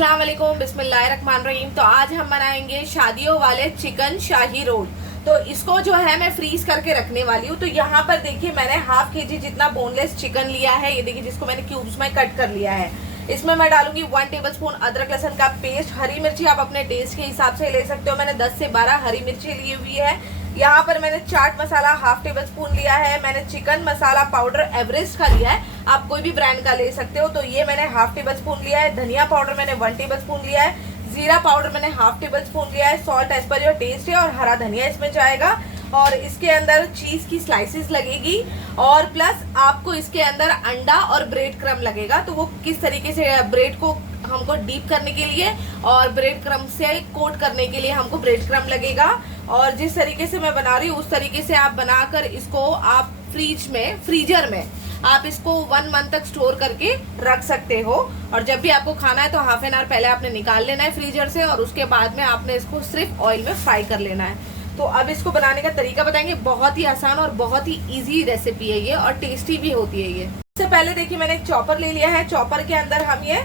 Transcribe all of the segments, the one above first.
अस्सलाम वालेकुम, बिस्मिल्लाहिर्रहमानिर्रहीम। तो आज हम बनाएंगे शादियों वाले चिकन शाही रोल। तो इसको जो है मैं फ्रीज करके रखने वाली हूँ। तो यहाँ पर देखिए मैंने हाफ केजी जितना बोनलेस चिकन लिया है। ये देखिए जिसको मैंने क्यूब्स में कट कर लिया है। इसमें मैं डालूंगी 1 टेबलस्पून अदरक लहसुन का पेस्ट। हरी मिर्ची आप अपने टेस्ट के हिसाब से ले सकते हो। मैंने 10 से 12 हरी मिर्ची ली हुई है। यहाँ पर मैंने chaat masala half table spoon लिया है। मैंने चिकन मसाला पाउडर एवरेस्ट का लिया है, आप कोई भी ब्रांड का ले सकते हो। तो ये मैंने हाफ टेबल स्पून लिया है। धनिया पाउडर मैंने 1 टेबल स्पून लिया है। जीरा पाउडर मैंने हाफ टेबल स्पून लिया है। Salt as per your taste है। और हरा धनिया इसमें जाएगा। और इसके अंदर चीज की स्लाइसेस लगेगी। और प्लस आपको इसके अंदर अंडा और ब्रेड क्रम लगेगा। तो वो किस तरीके से ब्रेड को हमको डीप करने के लिए और ब्रेड क्रम से कोट करने के लिए हमको ब्रेड क्रम लगेगा। और जिस तरीके से मैं बना रही हूँ उस तरीके से आप बनाकर इसको आप फ्रीजर में आप इसको 1 मंथ तक स्टोर करके रख सकते हो। और जब भी आपको खाना है तो हाफ एन आवर पहले आपने निकाल लेना है फ्रीजर से। और उसके बाद में आपने इसको सिर्फ ऑयल में फ्राई कर लेना है। तो अब इसको बनाने का तरीका बताएंगे। बहुत ही आसान और बहुत ही इजी रेसिपी है ये, और टेस्टी भी होती है ये। इससे पहले देखिए मैंने एक चॉपर ले लिया है। चॉपर के अंदर हम ये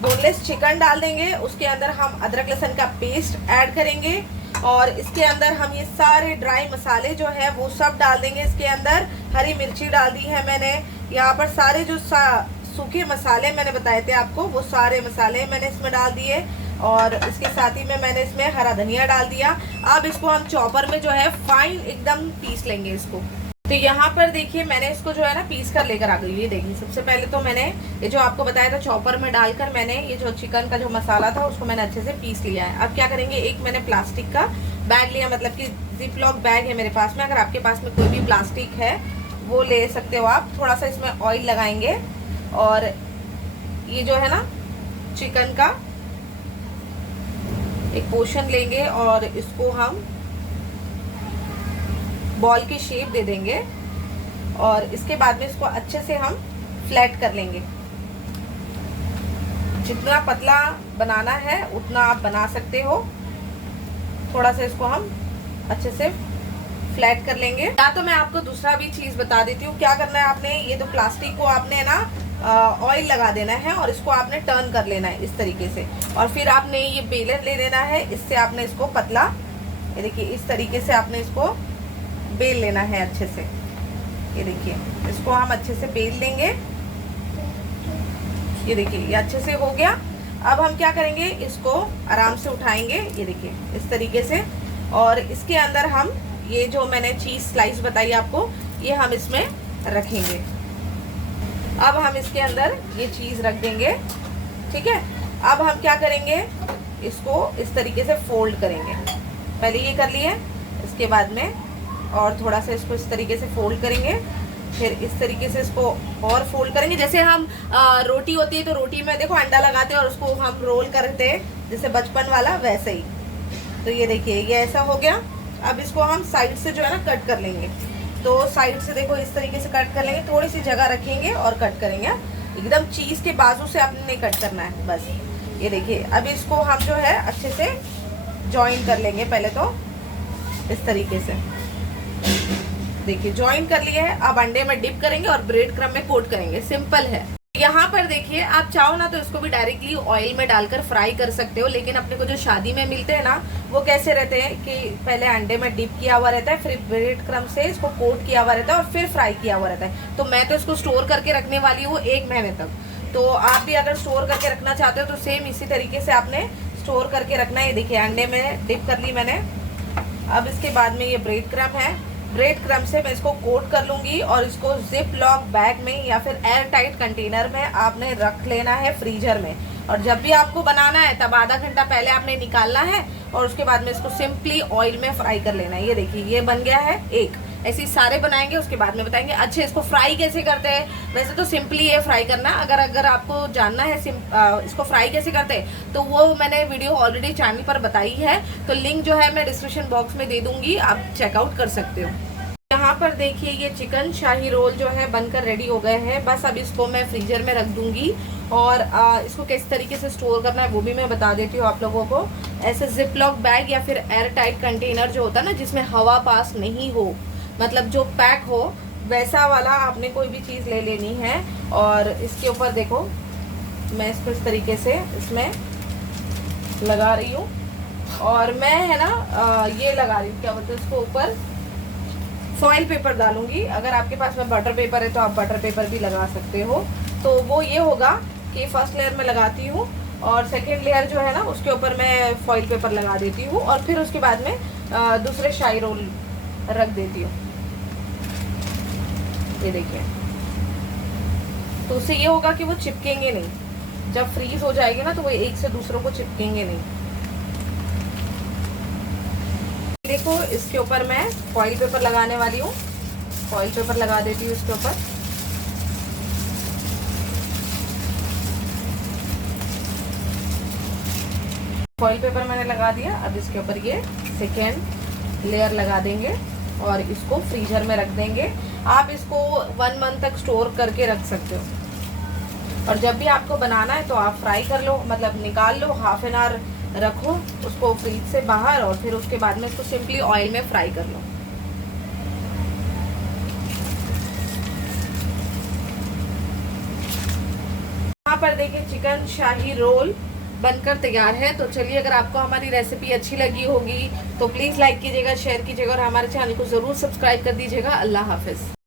बोनलेस चिकन डाल देंगे। उसके अंदर हम अदरक लहसुन का पेस्ट ऐड करेंगे। और इसके अंदर हम ये सारे ड्राई मसाले जो है वो सब डाल देंगे। इसके अंदर हरी मिर्ची डाल दी है मैंने। यहाँ पर सारे जो सूखे मसाले मैंने बताए थे आपको, वो सारे मसाले मैंने इसमें डाल दिए। और इसके साथ ही में मैंने इसमें हरा धनिया डाल दिया। अब इसको हम चॉपर में जो है फाइन एकदम पीस लेंगे इसको। तो यहाँ पर देखिए मैंने इसको जो है ना पीस कर लेकर आ गई। ये देखिए सबसे पहले तो मैंने ये जो आपको बताया था चॉपर में डालकर मैंने ये जो चिकन का जो मसाला था उसको मैंने अच्छे से पीस लिया है। अब क्या करेंगे, एक मैंने प्लास्टिक का बैग लिया, मतलब कि जिप लॉक बैग है मेरे पास में। अगर आपके पास में कोई भी प्लास्टिक है वो ले सकते हो आप। थोड़ा सा इसमें ऑयल लगाएंगे और ये जो है ना चिकन का एक पोर्शन लेंगे और इसको हम बॉल की शेप दे देंगे। और इसके बाद में इसको अच्छे से हम फ्लैट कर लेंगे। जितना पतला बनाना है उतना आप बना सकते हो। थोड़ा सा इसको हम अच्छे से फ्लैट कर लेंगे। या तो मैं आपको दूसरा भी चीज बता देती हूँ। क्या करना है आपने, ये तो प्लास्टिक को आपने ना ऑयल लगा देना है और इसको आपने टर्न कर लेना है इस तरीके से। और फिर आपने ये बेलन ले लेना है। इससे आपने इसको पतला, ये देखिए इस तरीके से आपने इसको बेल लेना है अच्छे से। ये देखिए इसको हम अच्छे से बेल लेंगे। ये देखिए ये अच्छे से हो गया। अब हम क्या करेंगे, इसको आराम से उठाएंगे। ये देखिए इस तरीके से। और इसके अंदर हम ये जो मैंने चीज स्लाइस बताई आपको, ये हम इसमें रखेंगे। अब हम इसके अंदर ये चीज रख देंगे, ठीक है। अब हम क्या करेंगे, इसको इस तरीके से फोल्ड करेंगे। पहले ये कर लिए, इसके बाद में और थोड़ा सा इसको इस तरीके से फोल्ड करेंगे। फिर इस तरीके से इसको और फोल्ड करेंगे। जैसे हम रोटी होती है तो रोटी में देखो अंडा लगाते हैं और उसको हम रोल करते हैं जैसे बचपन वाला, वैसे ही। तो ये देखिए ये ऐसा हो गया। अब इसको हम साइड से जो है ना कट कर लेंगे। तो साइड से देखो इस तरीके से कट कर लेंगे। थोड़ी सी जगह रखेंगे और कट करेंगे। एकदम चीज के बाजू से आपने नहीं कट करना है, बस। ये देखिए अब इसको हम जो है अच्छे से ज्वाइन कर लेंगे। पहले तो इस तरीके से देखिए ज्वाइन कर लिए है। अब अंडे में डिप करेंगे और ब्रेड क्रम में कोट करेंगे। सिंपल है। यहाँ पर देखिए आप चाहो ना तो इसको भी डायरेक्टली ऑयल में डालकर फ्राई कर सकते हो। लेकिन अपने को जो शादी में मिलते हैं ना वो कैसे रहते हैं कि पहले अंडे में डिप किया हुआ रहता है, फिर ब्रेड क्रम से इसको कोट किया हुआ रहता है और फिर फ्राई किया हुआ रहता है। तो मैं तो इसको स्टोर करके रखने वाली हूँ 1 महीने तक। तो आप भी अगर स्टोर करके रखना चाहते हो तो सेम इसी तरीके से आपने स्टोर करके रखना है। ये देखिए अंडे में डिप कर ली मैंने। अब इसके बाद में ये ब्रेड क्रम है। ब्रेड क्रम से मैं इसको कोट कर लूंगी और इसको जिप लॉक बैग में या फिर एयर टाइट कंटेनर में आपने रख लेना है फ्रीजर में। और जब भी आपको बनाना है तब आधा घंटा पहले आपने निकालना है और उसके बाद में इसको सिंपली ऑयल में फ्राई कर लेना है। ये देखिए ये बन गया है एक। ऐसे सारे बनाएंगे, उसके बाद में बताएंगे अच्छे इसको फ्राई कैसे करते हैं। वैसे तो सिंपली ये फ्राई करना, अगर आपको जानना है इसको फ्राई कैसे करते हैं तो वो मैंने वीडियो ऑलरेडी चैनल पर बताई है। तो लिंक जो है मैं डिस्क्रिप्शन बॉक्स में दे दूंगी, आप चेकआउट कर सकते हो। यहाँ पर देखिए ये चिकन शाही रोल जो है बनकर रेडी हो गए हैं। बस अब इसको मैं फ्रीजर में रख दूंगी। और इसको किस तरीके से स्टोर करना है वो भी मैं बता देती हूँ आप लोगों को। ऐसे जिप लॉक बैग या फिर एयर टाइट कंटेनर जो होता है ना जिसमें हवा पास नहीं हो, मतलब जो पैक हो, वैसा वाला आपने कोई भी चीज़ ले लेनी है। और इसके ऊपर देखो मैं इसको इस तरीके से इसमें लगा रही हूँ। और मैं है ना ये लगा रही हूँ, क्या बोलते हैं उसको, ऊपर फॉइल पेपर डालूंगी। अगर आपके पास में बटर पेपर है तो आप बटर पेपर भी लगा सकते हो। तो वो ये होगा कि फर्स्ट लेयर में लगाती हूँ और सेकेंड लेयर जो है ना उसके ऊपर मैं फॉइल पेपर लगा देती हूँ और फिर उसके बाद में दूसरे शाही रोल रख देती हूँ। ये देखिए, तो उससे ये होगा कि वो चिपकेंगे नहीं। जब फ्रीज हो जाएंगे ना तो वो एक से दूसरों को चिपकेंगे नहीं। देखो, इसके ऊपर मैं फॉइल पेपर लगाने वाली हूँ। फॉइल पेपर लगा देती हूँ इसके ऊपर। फॉइल पेपर मैंने लगा दिया। अब इसके ऊपर ये सेकेंड लेयर लगा देंगे और इसको फ्रीजर में रख देंगे। आप इसको 1 मंथ तक स्टोर करके रख सकते हो। और जब भी आपको बनाना है तो आप फ्राई कर लो, मतलब निकाल लो, हाफ एन आवर रखो उसको फ्रीज से बाहर और फिर उसके बाद में इसको सिंपली ऑयल में फ्राई कर लो। यहाँ पर देखिए चिकन शाही रोल बनकर तैयार है। तो चलिए, अगर आपको हमारी रेसिपी अच्छी लगी होगी तो प्लीज़ लाइक कीजिएगा, शेयर कीजिएगा और हमारे चैनल को ज़रूर सब्सक्राइब कर दीजिएगा। अल्लाह हाफिज़।